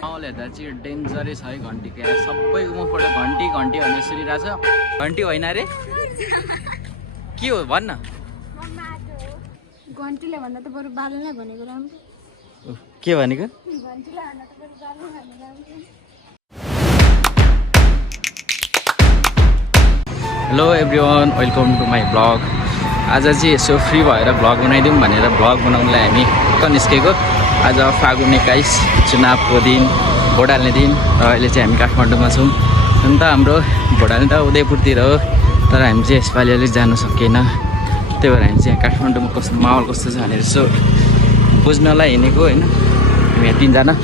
माहौल हेर्दा चाहिँ डेन्जरै छ है घन्टीको यहाँ सबै मुखबाट घन्टी घन्टी भन्ने सुनिरहेछ घन्टी होइन रे के हो भन्न घन्टीले भन्दा त बरु बाल्नै भनेको राम्रो के भनेको घन्टीले भन्दा त बरु बाल्नै भनेको राम्रो hello everyone welcome to my blog आज चाहिँ यसो फ्री भएर ब्लग बनाइदिउँ भनेर ब्लग बनाउनुलाई हामी कहाँ निस्केको आज फागुन 21 चुनावको दिन भोट हाल्ने दिन र अहिले चाहिँ हामी काठमाडौँमा छौँ अन्त हाम्रो भोट हाल्ने त उदयपुरतिर हो तर हामी चाहिँ यसपालि अलिक जानु सकेन त्यही भएर हामी चाहिँ यहाँ काठमाडौँमा कस्तो माहौल कस्तो छ भनेर यसो बुझ्नलाई हिँडेको होइन हामी यहाँ तिनजना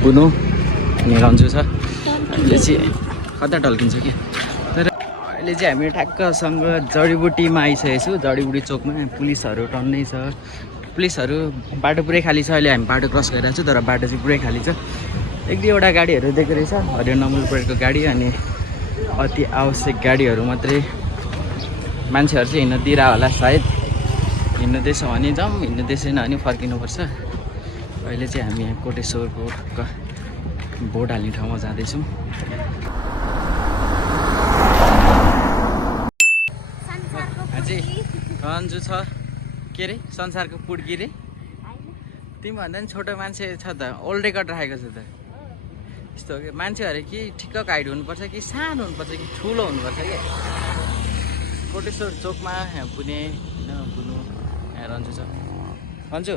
बुनु अनि रन्जु छ अहिले चाहिँ कता ढल्किन्छ कि तर अहिले चाहिँ हामी ठ्याक्कसँग जडीबुटीमा आइसकेको छु जडीबुटी चोकमा पुलिसहरू टन्नै छ पुलिसहरू बाटो पुरै खाली छ अहिले हामी बाटो क्रस गरिरहेको छु तर बाटो चाहिँ पुरै खाली छ एक दुईवटा गाडीहरू दिएको रहेछ हरियो नम्बर प्लेटको गाडी अनि अति आवश्यक गाडीहरू मात्रै मान्छेहरू चाहिँ हिँड्न दिइरह होला सायद हिँड्दैछ भने जाउँ हिँड्दैछैन भने फर्किनुपर्छ अहिले चाहिँ हामी यहाँ कोटेश्वरको भोट हाल्ने ठाउँमा जाँदैछौँ अझै रन्जु छ के अरे संसारको पुड्की रे तिमीभन्दा पनि छोटो मान्छे छ त ओल्ड रेकर्ड राखेको छ त यस्तो हो कि मान्छेहरू कि ठिक्कको हाइट हुनुपर्छ कि सानो हुनुपर्छ कि ठुलो हुनुपर्छ कि कोटेश्वर चोकमा यहाँ पुने होइन बुनु यहाँ रन्जु छ रन्जु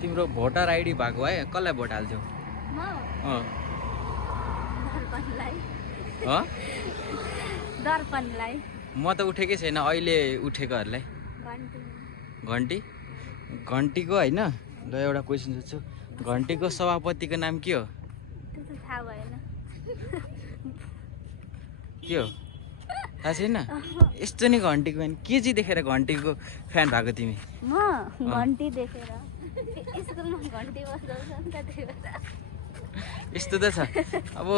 तिम्रो भोटर आइडी भएको है कसलाई भोट हाल्थ्यौ दर्पणलाई म त उठेकै छैन अहिले उठेकोहरूलाई घन्टी घन्टीको होइन ल एउटा क्वेसन सोध्छु घन्टीको सभापतिको नाम के हो थाहा भएन के हो थाहा छैन यस्तो नि घन्टीको फ्यान के चाहिँ देखेर घन्टीको फ्यान भएको तिमी म घन्टी देखेर स्कुलमा घन्टी बजाउँछ नि त त्यही भएर यस्तो त छ अब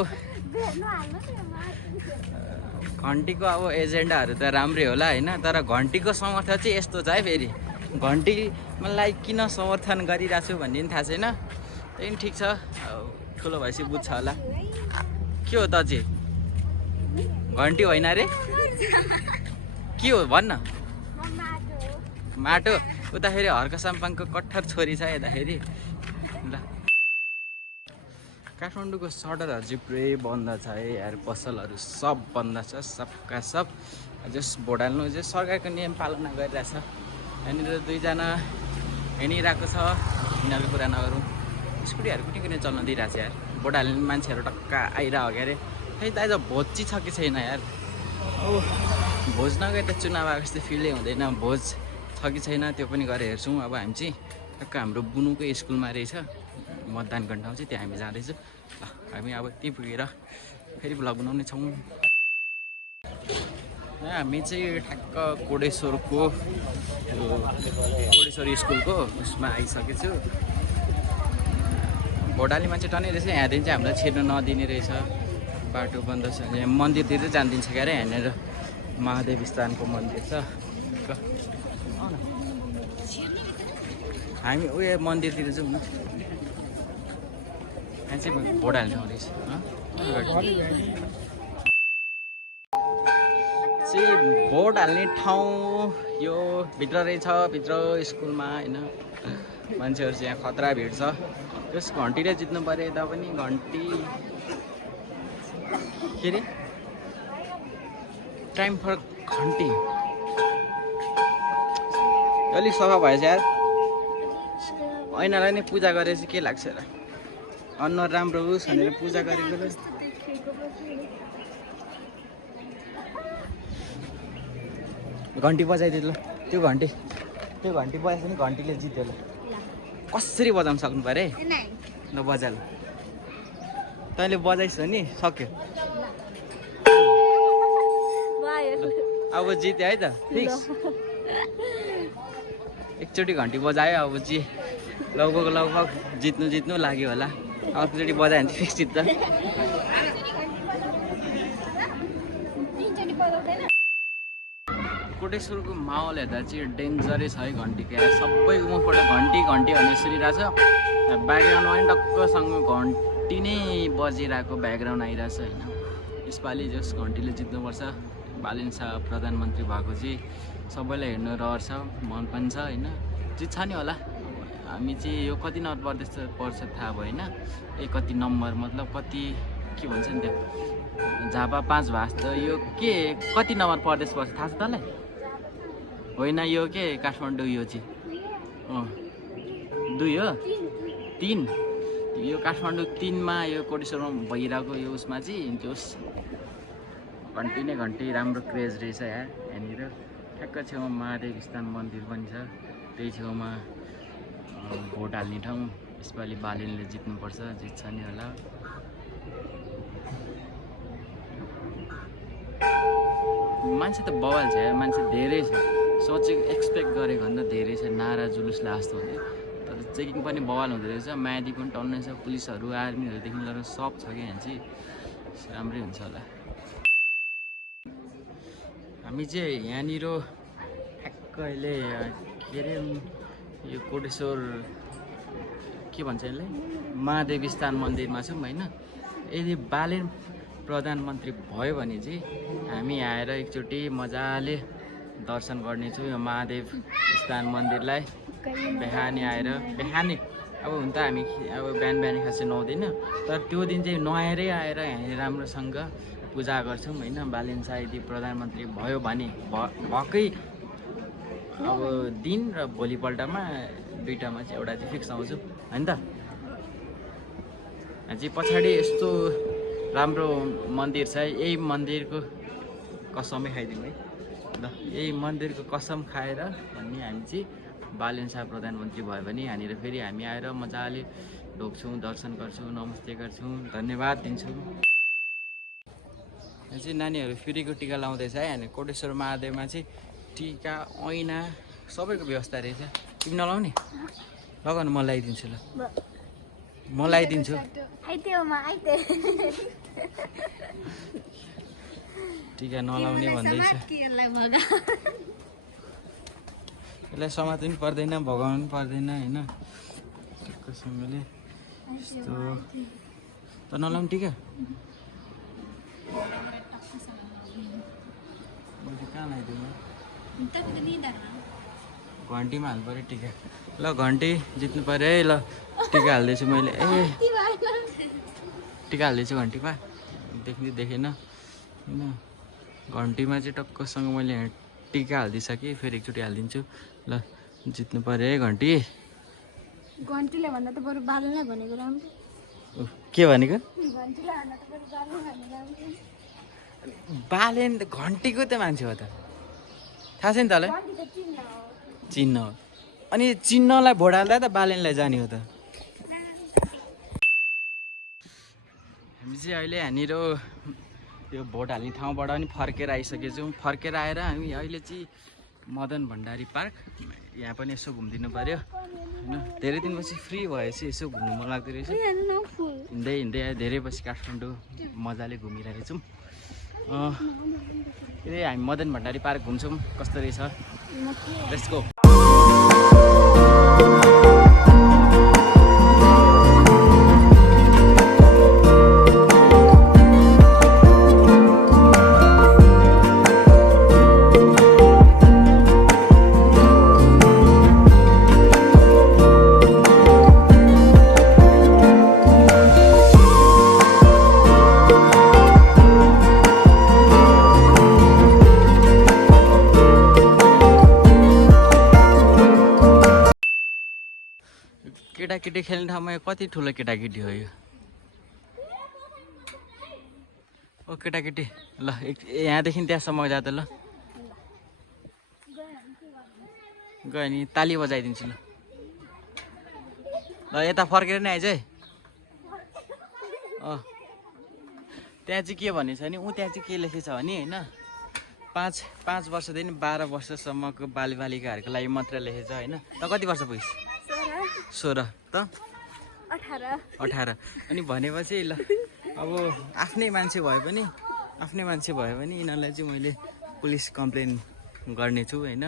घन्टीको अब एजेन्डाहरू त राम्रै होला होइन तर घन्टीको समर्थन चाहिँ यस्तो छ है फेरि घन्टीलाई किन समर्थन गरिरहेको छु भन्ने पनि थाहा छैन त्यही पनि ठिक छ ठुलो भएपछि बुझ्छ होला के हो त चाहिँ घन्टी होइन रे के हो भन्न माटो उता फेरि हर्क साम्पाङको कट्टर छोरी छ यताखेरि ल काठमाडौँको सडकहरू चाहिँ पुरै बन्द छ है यार पसलहरू सब बन्द छ सबका सब जस भोट हाल्नु चाहिँ सरकारको नियम पालना गरिरहेछ यहाँनिर दुईजना हिँडिरहेको छ यिनीहरूको कुरा नगरौँ स्कुटीहरू कुनै चल्न दिइरहेको छ यार भोट हाल्ने मान्छेहरू टक्क आइरहेको क्या अरे खै त आज भोज चाहिँ छ कि छैन यार अब भोज नगए त चुनाव आएको जस्तो फिलै हुँदैन भोज छ कि छैन त्यो पनि गरेर हेर्छौँ अब हामी चाहिँ टक्क हाम्रो बुनुकै स्कुलमा रहेछ मतदान गर्ने ठाउँ चाहिँ त्यहाँ हामी जाँदैछौँ ल हामी अब त्यहीँ पुगेर फेरि भ्लग बनाउने छौँ हामी चाहिँ ठ्याक्क कोटेश्वरको कोटेश्वर स्कुलको उसमा आइसकेको छु भोट हाल्ने मान्छे टन्नै रहेछ यहाँदेखि चाहिँ हामीलाई छिर्न नदिने रहेछ बाटो बन्द छ यहाँ मन्दिरतिर चाहिँ जानिदिन्छ क्या अरे यहाँनिर महादेव स्थानको मन्दिर छ हामी उयो मन्दिरतिर जाउँ न यहाँ चाहिँ भोट हाल्ने ठाउँ रहेछ चाहिँ भोट हाल्ने ठाउँ यो भित्र रहेछ भित्र स्कुलमा होइन मान्छेहरू चाहिँ यहाँ खतरा भिड छ त्यस घन्टीले जित्नु पऱ्यो यता पनि घन्टी के अरे टाइम फर घन्टी अलिक सफा भएछ यार ऐनालाई नै पूजा गरे चाहिँ के लाग्छ र अनुहार राम्रो होस् भनेर पूजा गरेको घन्टी बजाइदियो ल त्यो घन्टी बजाएछ नि घन्टीले जित्यो ल कसरी बजाउन सक्नु पऱ्यो है ल बजा ल तैँले बजाइस् नि सक्यो अब जित्यो है त फिक्स एकचोटि घन्टी बजायो अब चाहिँ लगभग जित्नु लाग्यो होला अर्कोचोटि बजायो भने फिक्स जित्छ कोटेश्वरको माहौल हेर्दा चाहिँ डेन्जरै छ है घन्टीको यार सबैको मुखबाट घन्टी घन्टी भन्ने सुनिरहेछ ब्याकग्राउन्डमा पनि टक्कसँग घन्टी नै बजिरहेको ब्याकग्राउन्ड आइरहेछ होइन यसपालि जस घन्टीले जित्नुपर्छ बालेन शाह प्रधानमन्त्री भएको चाहिँ सबैलाई हेर्नु रहर छ मन पनि छ होइन जित्छ नि होला हामी चाहिँ यो कति नम्बर प्रदेश पर्छ थाहा भएन कति नम्बर मतलब कति के भन्छ नि त्यो झापा 5 भाष त यो के कति नम्बर प्रदेश पर्छ थाहा छ तँलाई होइन यो के काठमाडौँ यो चाहिँ 2 हो 3 यो काठमाडौँ 3 मा यो कोटेश्वरमा भइरहेको यो उसमा चाहिँ त्यो घन्टी नै घन्टी राम्रो क्रेज रहेछ यहाँनिर ठ्याक्क छेउमा महादेव स्थान मन्दिर पनि छ त्यही छेउमा भोट हाल्ने ठाउँ यसपालि बालेनले जित्नुपर्छ जित्छ नि होला मान्छे त बवाल छ यार मान्छे धेरै छ सोचेको एक्सपेक्ट गरेको भन्दा धेरै छ नारा जुलुस लास्ट हुँदै तर चेकिङ पनि बवाल हुँदो रहेछ म्यादी पनि टन्नै छ पुलिसहरू आर्मीहरूदेखि लिएर सब छ कि यहाँ चाहिँ राम्रै हुन्छ होला हामी चाहिँ यहाँनिर ठ्याक्क अहिले के अरे यो कोटेश्वर के भन्छ यसलाई महादेव स्थान मन्दिरमा छौँ होइन यदि बालेन प्रधानमन्त्री भयो भने चाहिँ हामी आएर एकचोटि मजाले दर्शन गर्नेछौँ यो महादेव स्थान मन्दिरलाई बिहानी आएर बिहानी अब हुन त हामी अब बिहान खासै नुहाउँदैन तर त्यो दिन चाहिँ नुहाएरै आएर यहाँ राम्रोसँग पूजा गर्छौँ होइन बालेन शाह यदि प्रधानमन्त्री भयो भने भएकै अब दिन र भोलिपल्टमा दुईटामा चाहिँ एउटा चाहिँ फिक्स आउँछु होइन त चाहिँ पछाडि यस्तो राम्रो मन्दिर छ यही मन्दिरको कसमै खाइदिउँ है ल यही मन्दिरको कसम खाएर भन्ने हामी चाहिँ बालेन शाह प्रधानमन्त्री भयो भने यहाँनिर फेरि हामी आएर मजाले ढोग्छौँ दर्शन गर्छौँ नमस्ते गर्छौँ धन्यवाद दिन्छौँ यहाँ चाहिँ नानीहरू फ्रीको टिका लाउँदैछ है हामी कोटेश्वर महादेवमा चाहिँ टिका ऐना सबैको व्यवस्था रहेछ तिमी नलाउने लगाउनु म लगाइदिन्छु ल म लगाइदिन्छु टिका नलाउने भन्दैछ यसलाई समात्नु पनि पर्दैन भगाउनु पनि पर्दैन होइन टिकासँगले यस्तो त नलाउनु टिका कहाँ लगाइदिउँ घन्टीमा हाल्नु पऱ्यो टिका ल घन्टी जित्नु पऱ्यो है ल टिका हाल्दैछु मैले टिका हाल्दैछु घन्टीमा देखेन होइन घन्टीमा चाहिँ टक्कसँग मैले टिका हालिदिइसकेँ फेरि एकचोटि हालिदिन्छु ल जित्नु पऱ्यो है घन्टीले भन्दा त बरु बालेनलाई भनेको राम्रो के भनेको बालेन घन्टीको त मान्छे हो त थाहा छ नि तँलाई चिन्ह हो अनि चिन्हलाई भोट हाल्दा त बालेनलाई जाने हो त हामी चाहिँ अहिले यहाँनिर यो भोट हाल्ने ठाउँबाट पनि फर्केर आइसकेछौँ फर्केर आएर हामी अहिले चाहिँ मदन भण्डारी पार्क यहाँ पनि यसो घुमिदिनु पऱ्यो होइन धेरै दिनपछि फ्री भएपछि यसो घुम्नु मन लाग्दो रहेछ हिँड्दै हिँड्दै धेरै पछि काठमाडौँ मजाले घुमिरहेको छौँ हामी मदन भण्डारी पार्क घुम्छौँ कस्तो रहेछ लेट्स गो केटाकेटी खेल्ने ठाउँमा कति ठुलो केटाकेटी हो यो ओ केटाकेटी ल यहाँदेखि त्यहाँसम्म जा त ल गयो नि ताली बजाइदिन्छु ल ल यता फर्केर नै आइज है त्यहाँ चाहिँ के भनेछ नि त्यहाँ चाहिँ के लेखेछ भने होइन 5 वर्षदेखि 12 वर्षसम्मको बालबालिकाहरूको लागि मात्र लेखेछ होइन त कति वर्ष पुगिस् 16 त 18 अनि भनेपछि ल अब आफ्नै मान्छे भए पनि यिनीहरूलाई चाहिँ मैले पुलिस कम्प्लेन गर्नेछु होइन।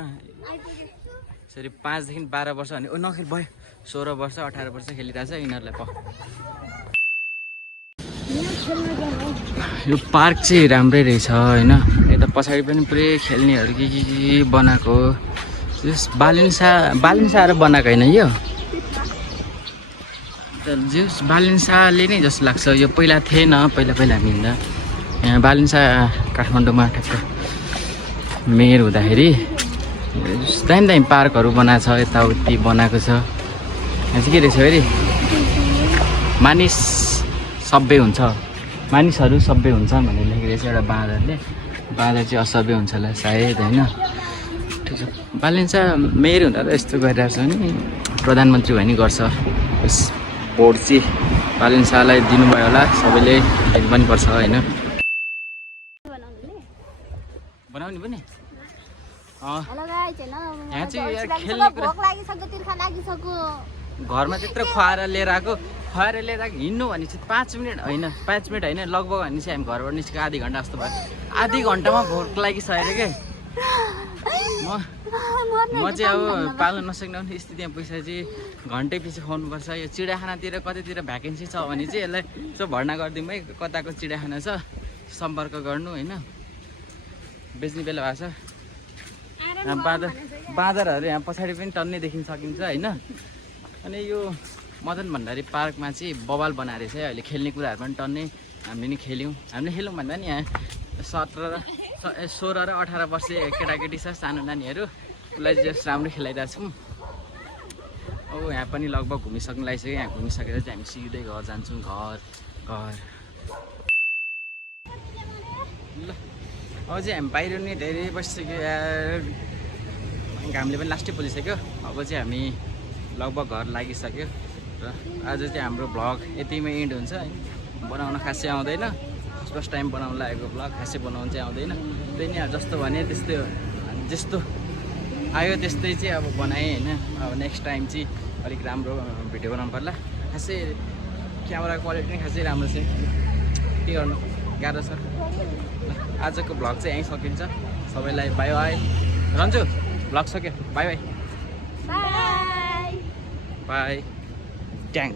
यसरी 5 देखि 12 वर्ष भने नखेल भयो 16 वर्ष 18 वर्ष खेलिरहेछ यिनीहरूलाई यो पार्क चाहिँ राम्रै रहेछ होइन। यता पछाडि पनि पुरै खेल्नेहरू के बनाएको जस बालिन्साहरू बनाएको होइन यो जस बालिन्साले नै जस्तो लाग्छ। यो पहिला थिएन पहिला हामी हिँड्दा यहाँ बालिन्सा काठमाडौँमा ठ्याक्क मेयर हुँदाखेरि दामी पार्कहरू बनाएको छ यताउति बनाएको छ। यहाँ चाहिँ के रहेछ अरे मानिस सभ्य हुन्छ मानिसहरू सभ्य हुन्छन् भनेर लेखेको रहेछ एउटा बाँदरले। बाँदर चाहिँ असभ्य हुन्छ होला सायद होइन। ठिक छ बालिन्सा मेयर हुँदा त यस्तो गरिरहेको छ नि प्रधानमन्त्री भयो नि गर्छ। यस भोट चाहिँ बालिन्सालाई दिनुभयो होला सबैले दिनु पनि पर्छ होइन। बनाउने पनि यहाँ चाहिँ खेल्ने घरमा त्यत्रो खुवाएर लिएर आएको हिँड्नु भने चाहिँ 5 मिनट होइन 5 मिनट होइन लगभग भने चाहिँ हामी घरबाट निस्केको आधी घन्टा जस्तो भयो। आधी घन्टामा भोक लागिसकेर के म चाहिँ अब पाल्न नसक्ने पनि स्थितिमा पैसा चाहिँ घन्टै पछि खुवाउनुपर्छ। यो चिडियाखानातिर कतैतिर भ्याकेन्सी छ भने चाहिँ यसलाई यसो भर्ना गरिदिउँ है कताको चिडियाखाना छ सम्पर्क गर्नु होइन। बेच्ने बेला भएको छ। बाँदरहरू यहाँ पछाडि पनि टन्नै देखिन सकिन्छ होइन। अनि यो मदन भण्डारी पार्कमा चाहिँ बवाल बनाएर चाहिँ अहिले खेल्ने कुराहरू पनि टन्नै हामीले खेल्यौँ भन्दा नि यहाँ 16 र 18 वर्षीय केटाकेटी छ सानो नानीहरू उसलाई जस राम्रो खेलाइरहेको छौँ। अब यहाँ पनि लगभग घुमिसक्नु लागिसक्यो। यहाँ घुमिसकेर चाहिँ हामी सिधै घर जान्छौँ घर ल। अब चाहिँ हामी बाहिर नि धेरै बसिसक्यो यार घामले पनि लास्टै पोलिसक्यो। अब चाहिँ हामी लगभग घर लागिसक्यो र आज चाहिँ हाम्रो भ्लग यतिमै एन्ड हुन्छ है। बनाउन खासै आउँदैन फर्स्ट टाइम बनाउन लागेको भ्लग खासै बनाउनु चाहिँ आउँदैन। त्यही नै जस्तो भने त्यस्तै जस्तो आयो त्यस्तै चाहिँ अब बनाएँ होइन। अब नेक्स्ट टाइम चाहिँ अलिक राम्रो भिडियो बनाउनु पर्ला। खासै क्यामेरा क्वालिटी नै खासै राम्रो छ के गर्नु गाह्रो छ। आजको भ्लग चाहिँ यहीँ सकिन्छ। सबैलाई बाई बाई रन्जु भ्लग सक्यो बाई बाई बाई ट्याङ।